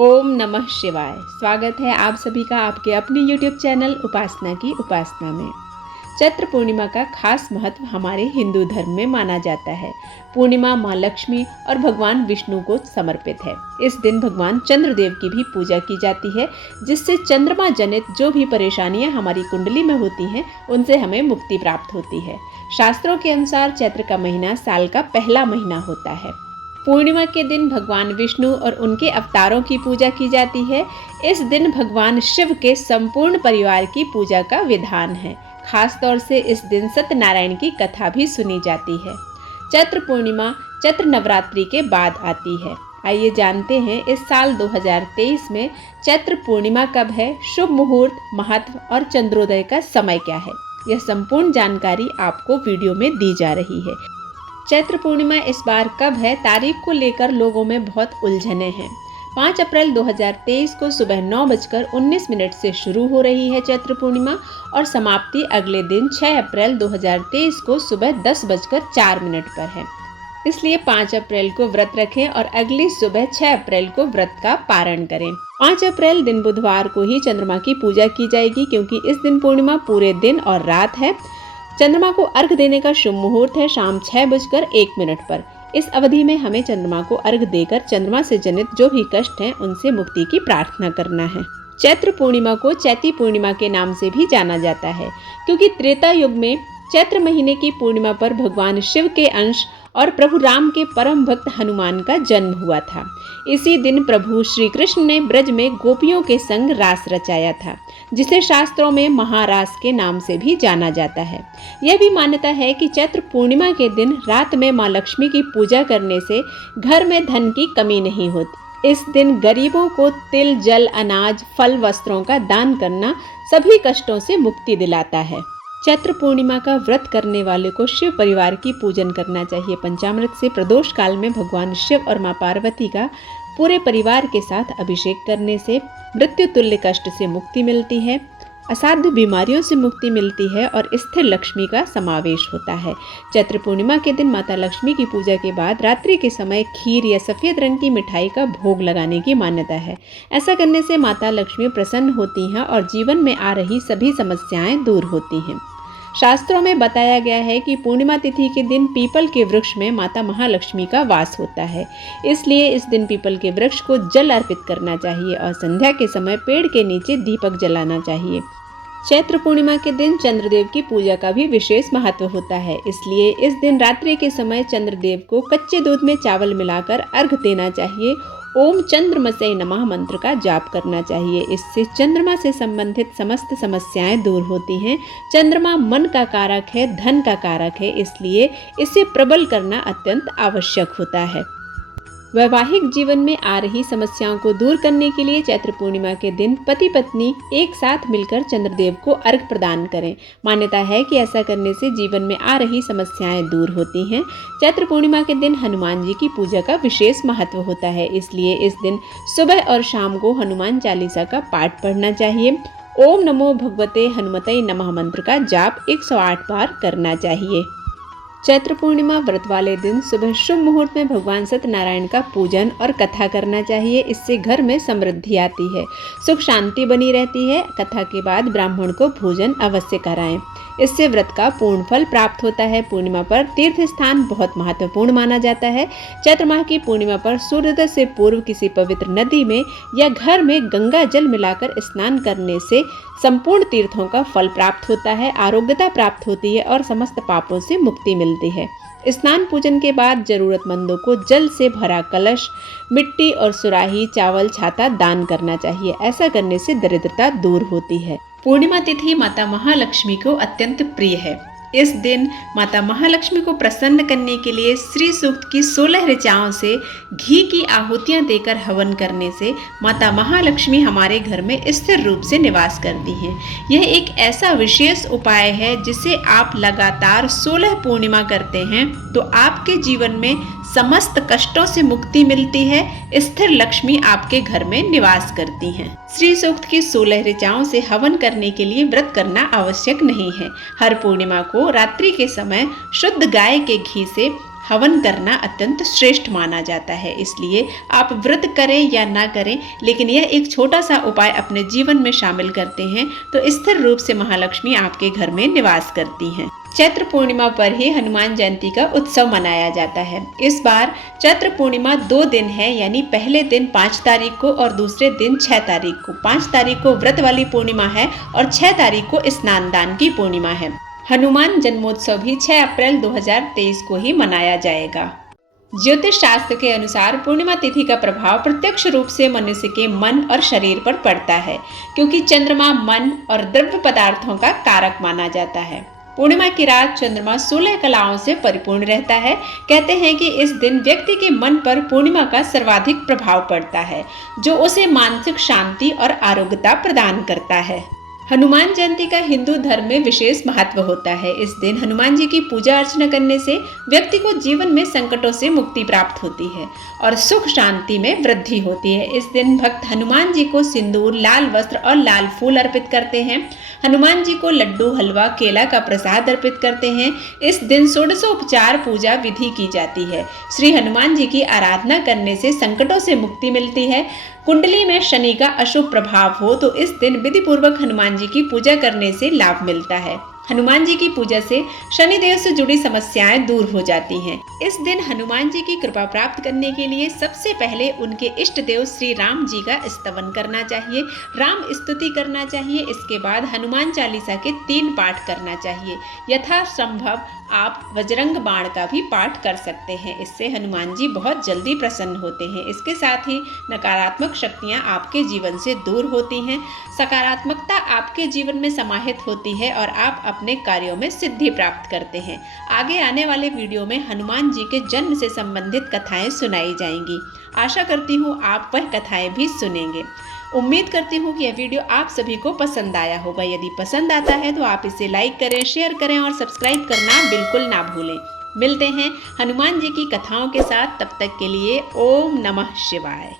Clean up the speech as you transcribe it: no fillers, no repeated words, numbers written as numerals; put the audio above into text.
ओम नमः शिवाय। स्वागत है आप सभी का आपके अपने YouTube चैनल उपासना की उपासना में। चैत्र पूर्णिमा का खास महत्व हमारे हिंदू धर्म में माना जाता है। पूर्णिमा माँ लक्ष्मी और भगवान विष्णु को समर्पित है। इस दिन भगवान चंद्रदेव की भी पूजा की जाती है, जिससे चंद्रमा जनित जो भी परेशानियां हमारी कुंडली में होती हैं उनसे हमें मुक्ति प्राप्त होती है। शास्त्रों के अनुसार चैत्र का महीना साल का पहला महीना होता है। पूर्णिमा के दिन भगवान विष्णु और उनके अवतारों की पूजा की जाती है। इस दिन भगवान शिव के संपूर्ण परिवार की पूजा का विधान है। खास तौर से इस दिन सत्यनारायण की कथा भी सुनी जाती है। चैत्र पूर्णिमा चैत्र नवरात्रि के बाद आती है। आइए जानते हैं इस साल 2023 में चैत्र पूर्णिमा कब है, शुभ मुहूर्त, महत्व और चंद्रोदय का समय क्या है। यह संपूर्ण जानकारी आपको वीडियो में दी जा रही है। चैत्र पूर्णिमा इस बार कब है, तारीख को लेकर लोगों में बहुत उलझने हैं। 5 अप्रैल 2023 को सुबह 9:19 से शुरू हो रही है चैत्र पूर्णिमा और समाप्ति अगले दिन 6 अप्रैल 2023 को सुबह 10:04 पर है। इसलिए 5 अप्रैल को व्रत रखें और अगली सुबह 6 अप्रैल को व्रत का पारण करें। 5 अप्रैल दिन बुधवार को ही चंद्रमा की पूजा की जाएगी, क्योंकि इस दिन पूर्णिमा पूरे दिन और रात है। चंद्रमा को अर्घ देने का शुभ मुहूर्त है शाम 6:01 पर। इस अवधि में हमें चंद्रमा को अर्घ देकर चंद्रमा से जनित जो भी कष्ट हैं उनसे मुक्ति की प्रार्थना करना है। चैत्र पूर्णिमा को चैती पूर्णिमा के नाम से भी जाना जाता है, क्योंकि त्रेता युग में चैत्र महीने की पूर्णिमा पर भगवान शिव के अंश और प्रभु राम के परम भक्त हनुमान का जन्म हुआ था। इसी दिन प्रभु श्री कृष्ण ने ब्रज में गोपियों के संग रास रचाया था, जिसे शास्त्रों में महारास के नाम से भी जाना जाता है। यह भी मान्यता है कि चैत्र पूर्णिमा के दिन रात में माँ लक्ष्मी की पूजा करने से घर में धन की कमी नहीं होती। इस दिन गरीबों को तिल, जल, अनाज, फल, वस्त्रों का दान करना सभी कष्टों से मुक्ति दिलाता है। चैत्र पूर्णिमा का व्रत करने वाले को शिव परिवार की पूजन करना चाहिए। पंचामृत से प्रदोष काल में भगवान शिव और माँ पार्वती का पूरे परिवार के साथ अभिषेक करने से मृत्यु तुल्य कष्ट से मुक्ति मिलती है, असाध्य बीमारियों से मुक्ति मिलती है और स्थिर लक्ष्मी का समावेश होता है। चैत्र पूर्णिमा के दिन माता लक्ष्मी की पूजा के बाद रात्रि के समय खीर या सफ़ेद रंग की मिठाई का भोग लगाने की मान्यता है। ऐसा करने से माता लक्ष्मी प्रसन्न होती हैं और जीवन में आ रही सभी समस्याएं दूर होती हैं। शास्त्रों में बताया गया है कि पूर्णिमा तिथि के दिन पीपल के वृक्ष में माता महालक्ष्मी का वास होता है। इसलिए इस दिन पीपल के वृक्ष को जल अर्पित करना चाहिए और संध्या के समय पेड़ के नीचे दीपक जलाना चाहिए। चैत्र पूर्णिमा के दिन चंद्रदेव की पूजा का भी विशेष महत्व होता है। इसलिए इस दिन रात्रि के समय चंद्रदेव को कच्चे दूध में चावल मिलाकर अर्घ देना चाहिए। ओम चंद्रमसे नमः मंत्र का जाप करना चाहिए। इससे चंद्रमा से संबंधित समस्त समस्याएं दूर होती हैं। चंद्रमा मन का कारक है, धन का कारक है, इसलिए इसे प्रबल करना अत्यंत आवश्यक होता है। वैवाहिक जीवन में आ रही समस्याओं को दूर करने के लिए चैत्र पूर्णिमा के दिन पति पत्नी एक साथ मिलकर चंद्रदेव को अर्घ प्रदान करें। मान्यता है कि ऐसा करने से जीवन में आ रही समस्याएं दूर होती हैं। चैत्र पूर्णिमा के दिन हनुमान जी की पूजा का विशेष महत्व होता है। इसलिए इस दिन सुबह और शाम को हनुमान चालीसा का पाठ पढ़ना चाहिए। ओम नमो भगवते हनुमते नमः मंत्र का जाप 108 बार करना चाहिए। चैत्र पूर्णिमा व्रत वाले दिन सुबह शुभ मुहूर्त में भगवान सत्यनारायण का पूजन और कथा करना चाहिए। इससे घर में समृद्धि आती है, सुख शांति बनी रहती है। कथा के बाद ब्राह्मण को भोजन अवश्य कराएं, इससे व्रत का पूर्ण फल प्राप्त होता है। पूर्णिमा पर तीर्थ स्थान बहुत महत्वपूर्ण माना जाता है। चैत्र माह की पूर्णिमा पर सूर्योदय से पूर्व किसी पवित्र नदी में या घर में गंगा जल मिलाकर स्नान करने से संपूर्ण तीर्थों का फल प्राप्त होता है, आरोग्यता प्राप्त होती है और समस्त पापों से मुक्ति मिलती है। स्नान पूजन के बाद जरूरतमंदों को जल से भरा कलश, मिट्टी और सुराही, चावल, छाता दान करना चाहिए। ऐसा करने से दरिद्रता दूर होती है। पूर्णिमा तिथि माता महालक्ष्मी को अत्यंत प्रिय है। इस दिन माता महालक्ष्मी को प्रसन्न करने के लिए श्री सूक्त की 16 ऋचाओं से घी की आहुतियां देकर हवन करने से माता महालक्ष्मी हमारे घर में स्थिर रूप से निवास करती हैं। यह एक ऐसा विशेष उपाय है जिसे आप लगातार 16 पूर्णिमा करते हैं तो आपके जीवन में समस्त कष्टों से मुक्ति मिलती है, स्थिर लक्ष्मी आपके घर में निवास करती हैं। श्री सूक्त की 16 ऋचाओं से हवन करने के लिए व्रत करना आवश्यक नहीं है। हर पूर्णिमा को रात्रि के समय शुद्ध गाय के घी से हवन करना अत्यंत श्रेष्ठ माना जाता है। इसलिए आप व्रत करें या ना करें, लेकिन यह एक छोटा सा उपाय अपने जीवन में शामिल करते हैं तो स्थिर रूप से महालक्ष्मी आपके घर में निवास करती हैं। चैत्र पूर्णिमा पर ही हनुमान जयंती का उत्सव मनाया जाता है। इस बार चैत्र पूर्णिमा 2 दिन है, यानी पहले दिन 5 तारीख को और दूसरे दिन 6 तारीख को। 5 तारीख को व्रत वाली पूर्णिमा है और 6 तारीख को स्नान दान की पूर्णिमा है। हनुमान जन्मोत्सव भी 6 अप्रैल 2023 को ही मनाया जाएगा। ज्योतिष शास्त्र के अनुसार पूर्णिमा तिथि का प्रभाव प्रत्यक्ष रूप से मनुष्य के मन और शरीर पर पड़ता है, क्योंकि चंद्रमा मन और द्रव्य पदार्थों का कारक माना जाता है। पूर्णिमा की रात चंद्रमा 16 कलाओं से परिपूर्ण रहता है। कहते हैं कि इस दिन व्यक्ति के मन पर पूर्णिमा का सर्वाधिक प्रभाव पड़ता है, जो उसे मानसिक शांति और आरोग्यता प्रदान करता है। हनुमान जयंती का हिंदू धर्म में विशेष महत्व होता है। इस दिन हनुमान जी की पूजा अर्चना करने से व्यक्ति को जीवन में संकटों से मुक्ति प्राप्त होती है और सुख शांति में वृद्धि होती है। इस दिन भक्त हनुमान जी को सिंदूर, लाल वस्त्र और लाल फूल अर्पित करते हैं। हनुमान जी को लड्डू, हलवा, केला का प्रसाद अर्पित करते हैं। इस दिन षोडशोपचार पूजा विधि की जाती है। श्री हनुमान जी की आराधना करने से संकटों से मुक्ति मिलती है। कुंडली में शनि का अशुभ प्रभाव हो तो इस दिन विधि पूर्वक हनुमान जी की पूजा करने से लाभ मिलता है। हनुमान जी की पूजा से शनिदेव से जुड़ी समस्याएं दूर हो जाती हैं। इस दिन हनुमान जी की कृपा प्राप्त करने के लिए सबसे पहले उनके इष्ट देव श्री राम जी का स्तवन करना चाहिए, राम स्तुति करना चाहिए। इसके बाद हनुमान चालीसा के 3 पाठ करना चाहिए। यथासंभव आप वज्रंग बाण का भी पाठ कर सकते हैं। इससे हनुमान जी बहुत जल्दी प्रसन्न होते हैं। इसके साथ ही नकारात्मक शक्तियां आपके जीवन से दूर होती हैं, सकारात्मकता आपके जीवन में समाहित होती है और आप अपने कार्यों में सिद्धि प्राप्त करते हैं। आगे आने वाले वीडियो में हनुमान जी के जन्म से संबंधित कथाएं सुनाई जाएंगी। आशा करती हूँ आप वह कथाएं भी सुनेंगे। उम्मीद करती हूँ कि यह वीडियो आप सभी को पसंद आया होगा। यदि पसंद आता है तो आप इसे लाइक करें, शेयर करें और सब्सक्राइब करना बिल्कुल ना भूलें। मिलते हैं हनुमान जी की कथाओं के साथ, तब तक के लिए ओम नमः शिवाय।